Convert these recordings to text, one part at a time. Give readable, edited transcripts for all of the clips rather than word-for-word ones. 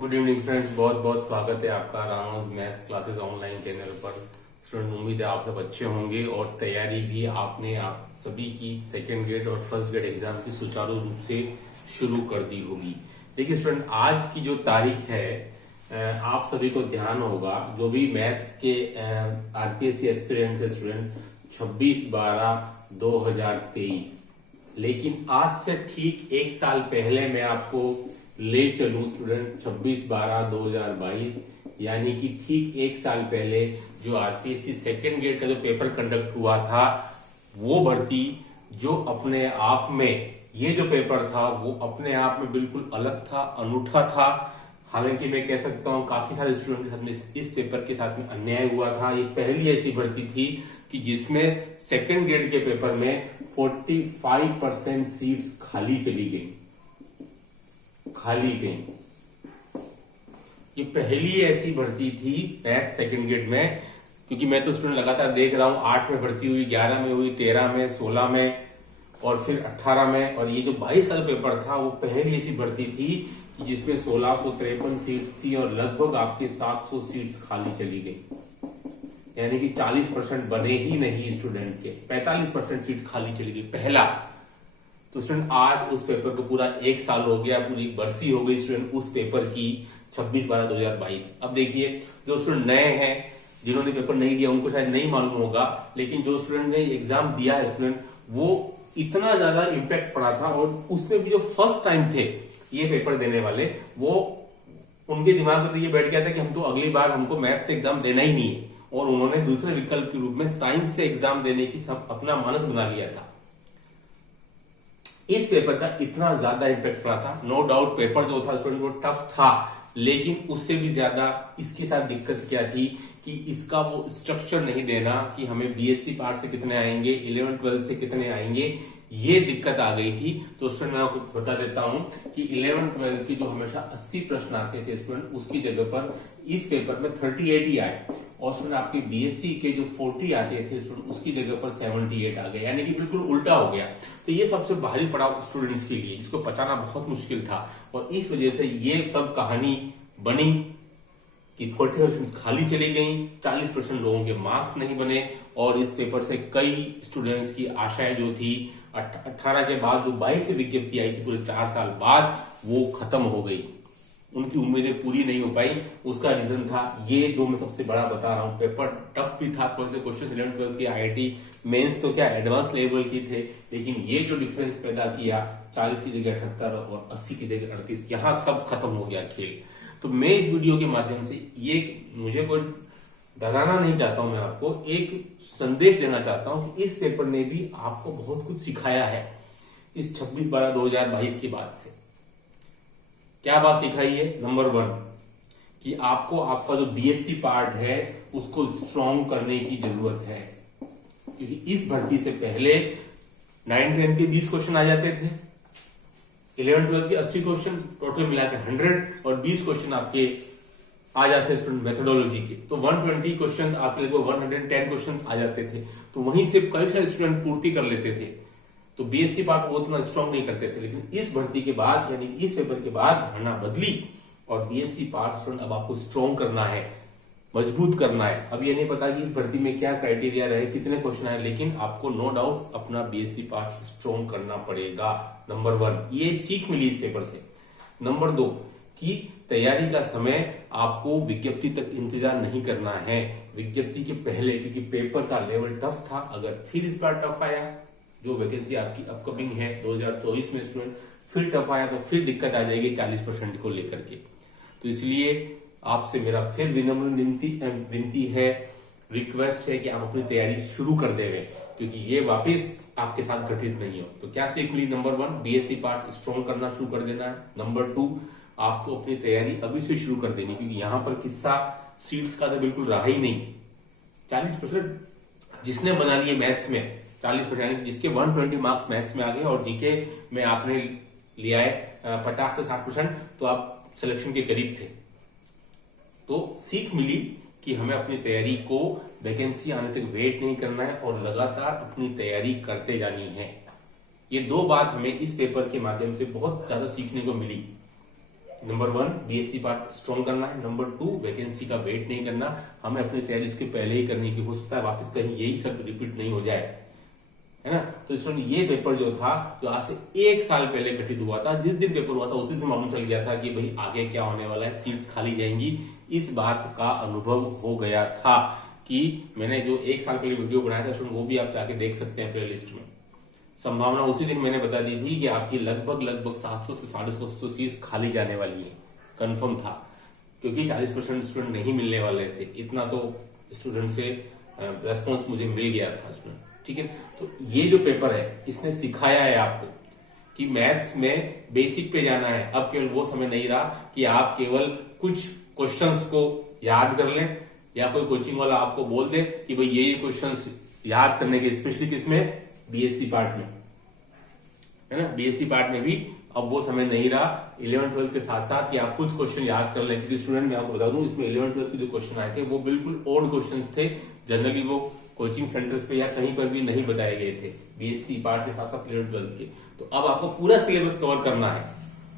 Good evening friends, बहुत बहुत स्वागत है आपका Rama's maths classes online channel पर। स्टूडेंट, उम्मीद है आप सब अच्छे होंगे और तैयारी भी आप सभी की सेकेंड ग्रेड और फर्स्ट ग्रेड एग्जाम की सुचारू रूप से शुरू कर दी होगी। देखिए स्टूडेंट, आज की जो तारीख है आप सभी को ध्यान होगा, जो भी मैथ्स के आरपीएससी एस्पिरेंट्स है स्टूडेंट, 26/12/2023। लेकिन आज से ठीक एक साल पहले मैं आपको ले चलूं स्टूडेंट 26/12/2022, यानी कि ठीक एक साल पहले जो आरपीएससी सेकेंड ग्रेड का जो पेपर कंडक्ट हुआ था, वो भर्ती जो अपने आप में ये जो पेपर था वो अपने आप में बिल्कुल अलग था, अनूठा था। हालांकि मैं कह सकता हूं काफी सारे स्टूडेंट के साथ में इस पेपर के साथ में अन्याय हुआ था। ये पहली ऐसी भर्ती थी कि जिसमें सेकेंड ग्रेड के पेपर में 45% सीट्स खाली चली गई। ये पहली ऐसी भर्ती थी मैथ सेकंड ग्रेड में, क्योंकि मैं तो स्टूडेंट लगातार देख रहा हूं, 8 में भर्ती हुई, 11 में हुई, 13 में, 16 में और फिर 18 में, और ये जो 22 का जो पेपर था वो पहली ऐसी भर्ती थी कि जिसमें 1653 सीट्स थी और लगभग आपके 700 सीट्स खाली चली गई। यानी कि 40% बने ही नहीं स्टूडेंट के, 45% सीट खाली चली गई पहला। तो स्टूडेंट आज उस पेपर को पूरा एक साल हो गया, पूरी बरसी हो गई स्टूडेंट उस पेपर की 26/12/2022। अब देखिए, जो स्टूडेंट नए हैं, जिन्होंने पेपर नहीं दिया उनको शायद नहीं मालूम होगा, लेकिन जो स्टूडेंट ने एग्जाम दिया है स्टूडेंट, वो इतना ज्यादा इम्पैक्ट पड़ा था और उसमें भी जो फर्स्ट टाइम थे ये पेपर देने वाले, वो उनके दिमाग में तो ये बैठ गया था कि हम तो अगली बार हमको मैथ से एग्जाम देना ही नहीं है, और उन्होंने दूसरे विकल्प के रूप में साइंस से एग्जाम देने की अपना मानस बना लिया था। इस पेपर का इतना ज्यादा इम्पैक्ट पड़ा था। नो डाउट पेपर जो था स्टूडेंट वो टफ था, लेकिन उससे भी ज्यादा इसके साथ दिक्कत क्या थी कि इसका वो स्ट्रक्चर नहीं देना कि हमें बीएससी पार्ट से कितने आएंगे, 11-12 से कितने आएंगे, ये दिक्कत आ गई थी। तो स्टूडेंट मैं आपको बता देता हूं कि 11-12 की जो हमेशा 80 प्रश्न आते थे स्टूडेंट, उसकी जगह पर इस पेपर में 38 ही आए, और स्टूडेंट आपके बीएससी के जो 40 आते थे स्टूडेंट, उसकी जगह पर 78 आ गए, यानी कि बिल्कुल उल्टा हो गया। तो ये सबसे भारी पड़ाव स्टूडेंट्स के लिए, इसको पचाना बहुत मुश्किल था, और इस वजह से ये सब कहानी बनी कि 40% खाली चली गई, 40% लोगों के मार्क्स नहीं बने, और इस पेपर से कई स्टूडेंट्स की आशाएं जो थी 18 के बाद जो 22 की विज्ञप्ति आई थी पूरे 4 साल बाद, वो खत्म हो गई, उनकी उम्मीदें पूरी नहीं हो पाई। उसका रीजन था ये जो मैं सबसे बड़ा बता रहा हूं, पेपर टफ भी था, थोड़े से क्वेश्चन 11-12 के आईआईटी मेंस तो क्या एडवांस लेवल की थे, लेकिन ये जो डिफरेंस पैदा किया 40 की जगह 78 और 80 की जगह 38, यहां सब खत्म हो गया खेल। तो मैं इस वीडियो के माध्यम से ये, मुझे कोई डराना नहीं चाहता हूं, मैं आपको एक संदेश देना चाहता हूं कि इस पेपर ने भी आपको बहुत कुछ सिखाया है इस 26/12/2022 के बाद से। क्या बात सिखाई है? नंबर 1 कि आपको आपका जो बीएससी पार्ट है उसको स्ट्रॉन्ग करने की जरूरत है, क्योंकि इस भर्ती से पहले 9-10 के 20 क्वेश्चन आ जाते थे, 11-12 के 80 क्वेश्चन, टोटल मिलाकर 100, और 20 क्वेश्चन आपके आ जाते स्टूडेंट मेथोडोलॉजी के, तो 120 क्वेश्चन आपके लगभग 110 क्वेश्चन आ जाते थे। तो वहीं से कई सारे स्टूडेंट पूर्ति कर लेते थे, तो बीएससी पार्ट वो उतना स्ट्रॉन्ग नहीं करते थे। लेकिन इस भर्ती के बाद, यानी इस पेपर के बाद धारणा बदली, और बीएससी पार्ट स्टूडेंट अब आपको स्ट्रॉन्ग करना है, मजबूत करना है। अब ये नहीं पता कि इस भर्ती में क्या क्राइटेरिया रहे, कितने क्वेश्चन आए, लेकिन आपको नो डाउट अपना बीएससी पार्ट स्ट्रॉन्ग करना पड़ेगा। नंबर 1 ये सीख मिली इस पेपर से। नंबर 2 कि तैयारी का समय आपको विज्ञप्ति तक इंतजार नहीं करना है, विज्ञप्ति के पहले, क्योंकि पेपर का लेवल टफ था। अगर फिर इस बार टफ आया, जो वैकेंसी आपकी अपकमिंग है 2024 में स्टूडेंट, फिर टफ आया तो फिर दिक्कत आ जाएगी 40% को लेकर के। तो इसलिए आपसे मेरा फिर विनम्र विनती है, रिक्वेस्ट है कि आप अपनी तैयारी शुरू कर देवें, क्योंकि ये वापस आपके साथ घटित नहीं हो। तो क्या सीख मिली? नंबर 1 बीएससी पार्ट स्ट्रॉन्ग करना शुरू कर देना है। नंबर 2 आपको अपनी तैयारी अभी से शुरू कर देनी, क्योंकि यहां पर किस्सा सीट्स का तो बिल्कुल रहा ही नहीं। 40% जिसने बना लिए मैथ्स में, 40%, जिसके 120 मार्क्स मैथ्स में आ गए और जीके में आपने लिया है 50 से 60%, तो आप सिलेक्शन के करीब थे। तो सीख मिली कि हमें अपनी तैयारी को वैकेंसी आने तक वेट नहीं करना है और लगातार अपनी तैयारी करते जानी है। ये 2 बात हमें इस पेपर के माध्यम से बहुत ज्यादा सीखने को मिली। नंबर 1 बीएससी पार्ट स्ट्रॉन्ग करना है, नंबर 2 वैकेंसी का वेट नहीं करना, हमें अपनी तैयारी इसके पहले ही करनी की, हो सकता है वापस कहीं यही सब रिपीट नहीं हो जाए, है ना। तो स्टूडेंट ये पेपर जो था, जो आज से 1 साल पहले गठित हुआ था, जिस दिन पेपर हुआ था उसी दिन मालूम चल गया था कि भाई आगे क्या होने वाला है, सीट्स खाली जाएंगी। इस बात का अनुभव हो गया था कि मैंने जो 1 साल पहले वीडियो बनाया था स्टूडेंट, वो भी आप जाके देख सकते हैं प्ले लिस्ट में। संभावना उसी दिन मैंने बता दी थी कि आपकी लगभग 700 से 750 सीट खाली जाने वाली है, कंफर्म था, क्योंकि 40% स्टूडेंट नहीं मिलने वाले थे। इतना तो स्टूडेंट से रेस्पॉन्स मुझे मिल गया था स्टूडेंट, ठीक है। तो ये जो पेपर है इसने सिखाया है आपको कि मैथ्स में बेसिक पे जाना है। अब केवल वो समय नहीं रहा कि आप केवल कुछ क्वेश्चंस को याद कर लें या कोई कोचिंग वाला आपको बोल दे कि भाई ये क्वेश्चंस याद करने के, स्पेशली किसमें, बीएससी पार्ट में, है ना। बीएससी पार्ट में भी अब वो समय नहीं रहा 11th-12th के साथ साथ कि आप कुछ क्वेश्चन याद कर लें, क्योंकि स्टूडेंट मैं आपको बता दूं इसमें 11th-12th के जो क्वेश्चन आए थे वो बिल्कुल ओल्ड क्वेश्चन थे, जनरली वो कोचिंग सेंटर्स पे या कहीं पर भी नहीं बताए गए थे बीएससी पार्ट के खास 11th-12th के। तो अब आपको पूरा सिलेबस कवर करना है,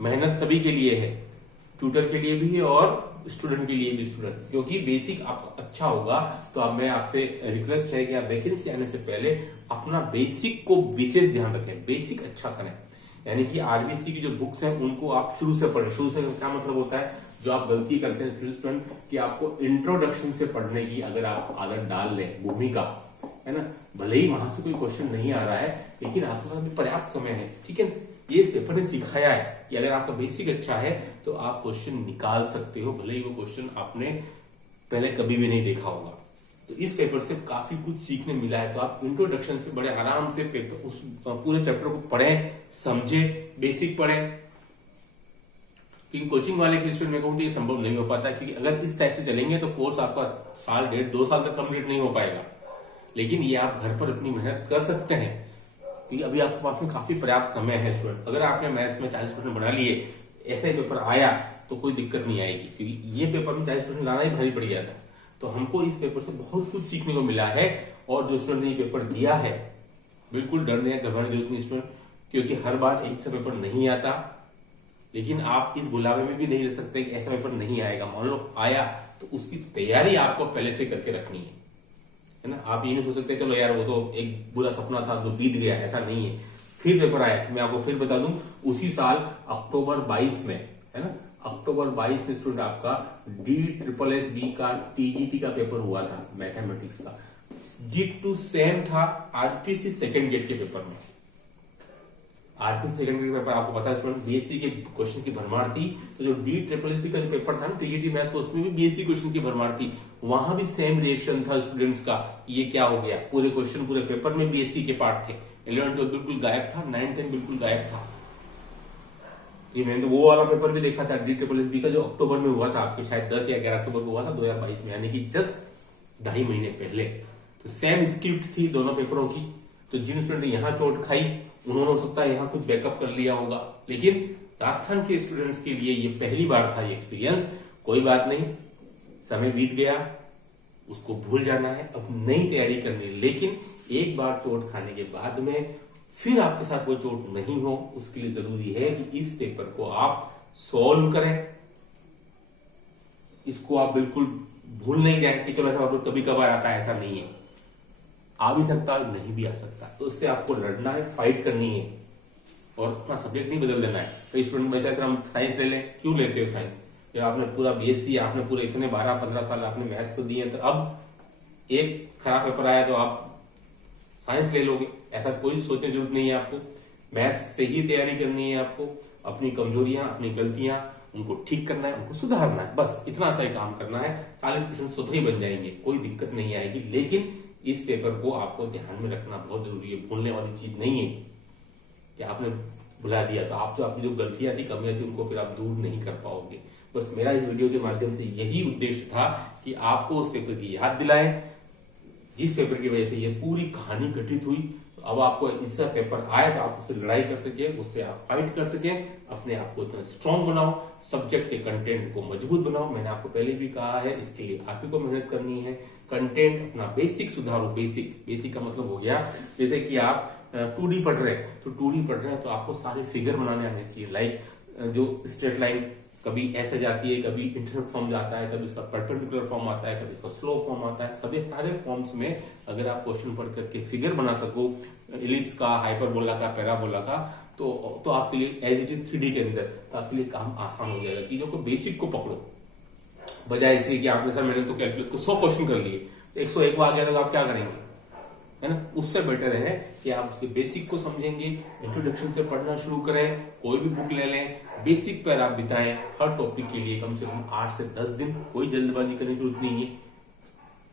मेहनत सभी के लिए है, ट्यूटर के लिए भी है और स्टूडेंट के लिए भी स्टूडेंट, क्योंकि बेसिक आपका अच्छा होगा। तो अब मैं आपसे रिक्वेस्ट है कि आप वैकेंसी आने से पहले अपना बेसिक को विशेष ध्यान रखें, बेसिक अच्छा करें, यानी कि आरबीसी की जो बुक्स हैं उनको आप शुरू से पढ़ें। शुरू से क्या मतलब होता है, जो आप गलती करते हैं स्टूडेंट कि आपको इंट्रोडक्शन से पढ़ने की अगर आप आदत डाल लें, भूमिका, है ना, भले ही वहां से कोई क्वेश्चन नहीं आ रहा है लेकिन आपके पास भी पर्याप्त समय है, ठीक है। ये इस पेपर ने सिखाया है कि अगर आपका बेसिक अच्छा है तो आप क्वेश्चन निकाल सकते हो, भले ही वो क्वेश्चन आपने पहले कभी भी नहीं देखा होगा। तो इस पेपर से काफी कुछ सीखने मिला है। तो आप इंट्रोडक्शन से बड़े आराम से पेपर उस पूरे चैप्टर को पढ़ें, समझे, बेसिक पढ़ें, क्योंकि कोचिंग वाले के स्टूडेंट में कहूँ तो ये संभव नहीं हो पाता, क्योंकि अगर इस टाइप से चलेंगे तो कोर्स आपका 1 1.5 2 साल तक कंप्लीट नहीं हो पाएगा। लेकिन ये आप घर पर अपनी मेहनत कर सकते हैं, क्योंकि अभी आपके पास में काफी पर्याप्त समय है स्टूडेंट। अगर आपने मैथ्स में 40% बना लिए, ऐसा ही पेपर आया तो कोई दिक्कत नहीं आएगी, क्योंकि ये पेपर में 40% लाना ही भारी पड़ गया था। तो हमको इस पेपर से बहुत कुछ सीखने को मिला है। और जो स्टूडेंट ने ये पेपर दिया है, बिल्कुल डरने या घबराने की जरूरत नहीं स्टूडेंट, क्योंकि हर बार एक सा पेपर नहीं आता। लेकिन आप इस बुलावे में भी नहीं रह सकते कि ऐसा पेपर नहीं आएगा। मान लो आया तो उसकी तैयारी आपको पहले से करके रखनी है ना। आप ये नहीं सोच सकते चलो यार वो तो एक बुरा सपना था तो बीत गया, ऐसा नहीं है। फिर पेपर आया कि मैं आपको फिर बता दूं, उसी साल अक्टूबर 22 में, है ना, अक्टूबर 22 में स्टूडेंट आपका DSSB का टीजीटी का पेपर हुआ था मैथमेटिक्स का। G2 सेम था आरटीसी सेकंड गेट के पेपर में। आरटीसी सेकंड गेट पेपर आपको पता है स्टूडेंट, बीएससी के क्वेश्चन की भरमार थी। तो जो DSSB का जो पेपर था ना टीजीटी मैथ्स का, उसमें भी बीएससी क्वेश्चन की भरमार थी। वहां भी सेम रिएक्शन था स्टूडेंट्स का, ये क्या हो गया, पूरे क्वेश्चन पूरे पेपर में बीएससी के पार्ट थे। 11th-12th बिल्कुल गायब था, 9th-10th बिल्कुल गायब था। ये मैंने तो वो वाला पेपर भी देखा था DSSB का, जो अक्टूबर में हुआ था आपके, शायद 10 या 11 अक्टूबर को हुआ था 2022 में, यानी कि जस्ट 2.5 महीने पहले। तो सेम स्क्रिप्ट थी दोनों पेपरों की। तो जिन स्टूडेंट ने यहाँ चोट खाई उन्होंने हो सकता है यहाँ कुछ बैकअप कर लिया होगा, लेकिन राजस्थान के स्टूडेंट्स के लिए ये पहली बार था ये एक्सपीरियंस। कोई बात नहीं, समय बीत गया, उसको भूल जाना है, अब नई तैयारी करनी है। लेकिन एक बार चोट खाने के बाद में फिर आपके साथ वो चोट नहीं हो, उसके लिए जरूरी है कि इस पेपर को आप सॉल्व करें। इसको आप बिल्कुल भूल नहीं जाए कि चलो ऐसा कभी कभार आता है, ऐसा नहीं है, आ भी सकता है नहीं भी आ सकता। तो उससे आपको लड़ना है, फाइट करनी है और अपना सब्जेक्ट नहीं बदल देना है। कई स्टूडेंट में से हम साइंस ले लें, क्यों लेते हो साइंस, जब आपने पूरा बीएससी, आपने पूरे इतने 12-15 साल आपने मैथ्स को दिए, तो अब एक खराब पेपर आया तो आप साइंस ले लोगे, ऐसा कोई सोचने की जरूरत नहीं है। आपको मैथ्स से ही तैयारी करनी है, आपको अपनी कमजोरियां, अपनी गलतियां, उनको ठीक करना है, उनको सुधारना है, बस इतना सा ही काम करना है। 40% स्वतः ही बन जाएंगे, कोई दिक्कत नहीं आएगी। लेकिन इस पेपर को आपको ध्यान में रखना बहुत जरूरी है, भूलने वाली चीज नहीं है कि आपने भुला दिया तो आप जो आपकी जो गलतियां थी, कमियां थी, उनको फिर आप दूर नहीं कर पाओगे। बस मेरा इस वीडियो के माध्यम से यही उद्देश्य था कि आपको उस पेपर की याद दिलाएं, जिस पेपर की वजह से ये पूरी कहानी घटित हुई। तो अब आपको इसका पेपर आए तो आप उससे लड़ाई कर सके, उससे आप फाइट कर सके, अपने आप को इतना स्ट्रांग बनाओ, सब्जेक्ट के कंटेंट को मजबूत बनाओ। मैंने आपको पहले भी कहा है, इसके लिए आप ही को मेहनत करनी है। कंटेंट अपना बेसिक सुधारो। बेसिक का मतलब हो गया जैसे कि आप 2D पढ़ रहे हैं, तो 2D पढ़ रहे हैं तो आपको सारे फिगर बनाने आने चाहिए, लाइक जो स्ट्रेट लाइन कभी ऐसे जाती है, कभी इंटरसेप्ट फॉर्म जाता है, कभी इसका परपेंडिकुलर फॉर्म आता है, कभी इसका स्लो फॉर्म आता है। सभी सारे फॉर्म्स में अगर आप क्वेश्चन पढ़ करके फिगर बना सको इलिप्स का, हाइपरबोला का, पैराबोला का, तो आपके लिए एज इट इज 3D के अंदर तो आपके लिए काम आसान हो जाएगा। चीजों को बेसिक को पकड़ो, बजाय इसलिए कि आपने सर मैंने तो कैलकुलस को 100 क्वेश्चन कर लिए, 101 आ गया तो आप क्या करेंगे, है ना। उससे बेटर है कि आप उसके बेसिक को समझेंगे, इंट्रोडक्शन से पढ़ना शुरू करें, कोई भी बुक ले लें, बेसिक पर आप बिताएं हर टॉपिक के लिए कम से कम 8 से 10 दिन। कोई जल्दबाजी करने की जरूरत नहीं है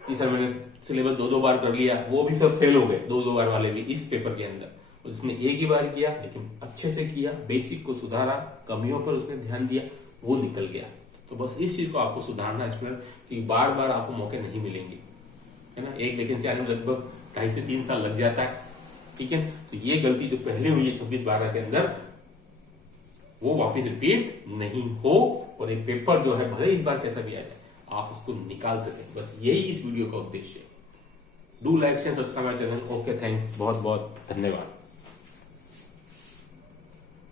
कि सर मैंने सिलेबस 2-2 बार कर लिया, वो भी सब फेल हो गए 2-2 बार वाले भी इस पेपर के अंदर। उसने एक ही बार किया लेकिन अच्छे से किया, बेसिक को सुधारा, कमियों पर उसने ध्यान दिया, वो निकल गया। तो बस इस चीज को आपको सुधारना है स्टूडेंट, कि बार बार आपको मौके नहीं मिलेंगे, है ना। एक वैकेंसी आने में लगभग 2.5 से 3 साल लग जाता है, ठीक है। तो ये गलती जो पहले हुई है 26-12 के अंदर, वो वापस रिपीट नहीं हो, और एक पेपर जो है भले इस बार कैसा भी आ जाए आप उसको निकाल सकें। बस यही इस वीडियो का उद्देश्य है। Do like share subscribe my channel. Okay, thanks, बहुत बहुत धन्यवाद।